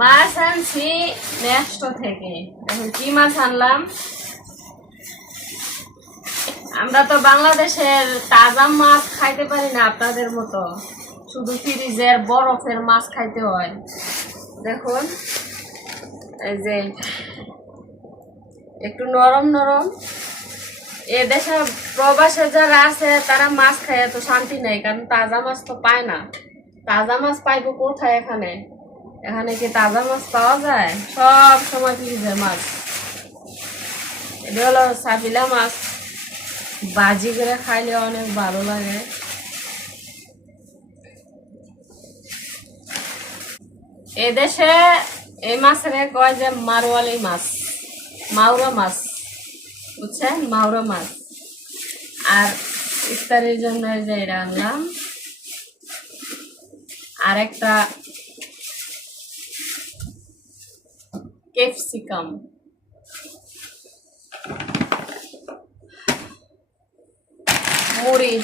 মাছ আনছি নেক্সট থেকে। এখন কি মাছ আনলাম, আমরা তো বাংলাদেশের তাজা মাছ খাইতে পারি না আপনাদের মতো, শুধু ফ্রিজের বরফের মাছ খাইতে হয়। দেখুন এই যে একটু নরম নরম। এ দেশে প্রবাসে যারা আছে তারা মাছ খায় তো শান্তি নেই, কারণ তাজা মাছ তো পায় না। তাজা মাছ পাইবো কোথায়? এখানে এখানে কি তাজা মাছ পাওয়া যায়? সব সময় ফ্রিজের মাছ। এটা হলো সাবিলা মাছ, বাজি করে খাইলে অনেক ভালো লাগে। এদেশে এই মাছের কয় যে মারওয়ালি মাছ, মাওরা মাছ, বুঝছেন? মাওরা মাছ। আর ইফতারের জন্য যে এটা আনলাম, আর একটা ক্যাপসিকাম, মুড়ি।